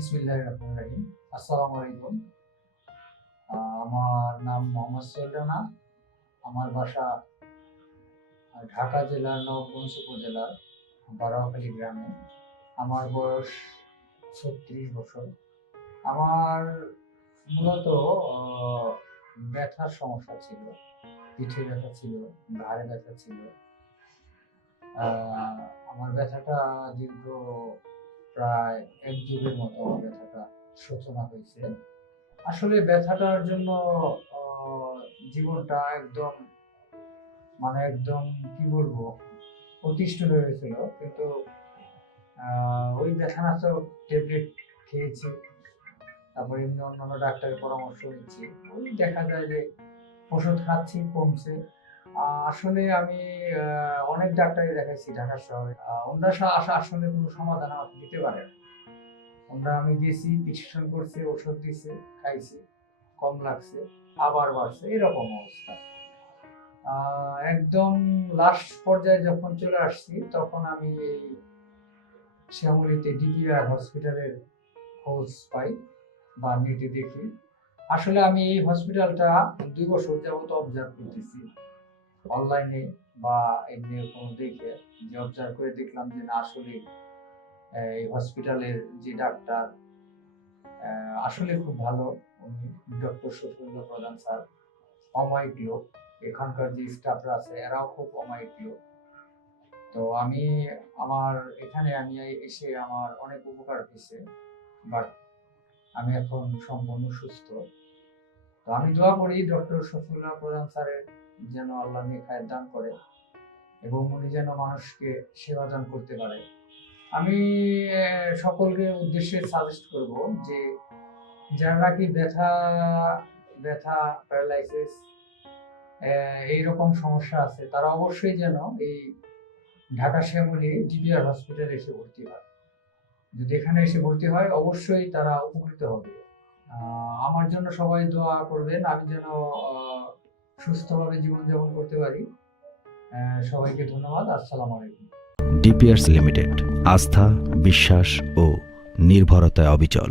বিসমিল্লাহ রহমান রাহিম। আসসালামু আলাইকুম। আমার নাম মোহাম্মদ আমার বাসা ঢাকা জেলার গ্রামে। আমার বয়স ছত্রিশ বছর। আমার মূলত ব্যথার সমস্যা ছিল। পিঠে ব্যথা ছিল, ঘাড়ে ব্যথা ছিল। আমার ব্যথাটা দীর্ঘ প্রায় এক যুগের মতো ব্যথাটা সূচনা হয়েছে। আসলে ব্যথাটার জন্য জীবনটা একদম মানে একদম কি বলব, অতিষ্ঠ হয়ে গেছিল। কিন্তু ওই ব্যথানাশক ট্যাবলেট খেয়েছি, তারপর এমনি অন্যান্য ডাক্তারের পরামর্শ নিচ্ছি। ওই দেখা যায় যে ওষুধ খাচ্ছি, কমছে। আসলে আমি অনেক ডাক্তারই দেখাইছি ঢাকা শহরে। ওনারা সা- আসলে কোনো সমাধান আমাকে দিতে পারে ওনারা আমি গেছি প্রেসক্রিপশন করছে, ওষুধ দিছে, খাইছি, কম লাগছে, আবার বাড়ছে, এরকম অবস্থা। একদম লাস্ট পর্যায়ে যখন চলে আসছি, তখন আমি এই শ্যামলিতে ডিপিআর হসপিটালের খোঁজ পাই বা নেটে দেখি। আসলে আমি এই হসপিটালটা দুই বছর যাবত অবজার্ভ করতেছি। অনলাইনে বা এমনি কোনো দেখে যে অবজার্ভ করে দেখলাম যে না, আসলে এই হসপিটালের যে ডাক্তার আসলে খুব ভালো। উনি ডক্টর শফিউল্লাহ প্রধান স্যার, অমায়িক লোক। এখানকার যে স্টাফরা আছে, এরাও খুব অমায়িক লোক। তো আমি আমার, এখানে আমি এসে আমার অনেক উপকার হয়েছে বাট আমি এখন সম্পূর্ণ সুস্থ। তো আমি দোয়া করি ডক্টর শফিউল্লাহ প্রধান স্যারের যেন আল্লাহ নেখায় দান করে এবং উনি যেন মানুষকে সেবা দান করতে পারে। আমি সকলকে উদ্দেশ্যে সাজেস্ট করব যে যারা নাকি ব্যথা ব্যথা প্যারালাইসিস এইরকম সমস্যা আছে, তারা অবশ্যই যেন এই ঢাকা শ্যামলী ডিবিআর হসপিটালে এসে ভর্তি হয়। যদি এখানে এসে ভর্তি হয়, অবশ্যই তারা উপকৃত হবে। আমার জন্য সবাই দোয়া করবেন, আমি যেন সুস্থভাবে জীবনযাপন করতে পারি। সবাইকে ধন্যবাদ। আসসালামু আলাইকুম। ডিপিয়ার্স লিমিটেড, আস্থা, বিশ্বাস ও নির্ভরতায় অবিচল।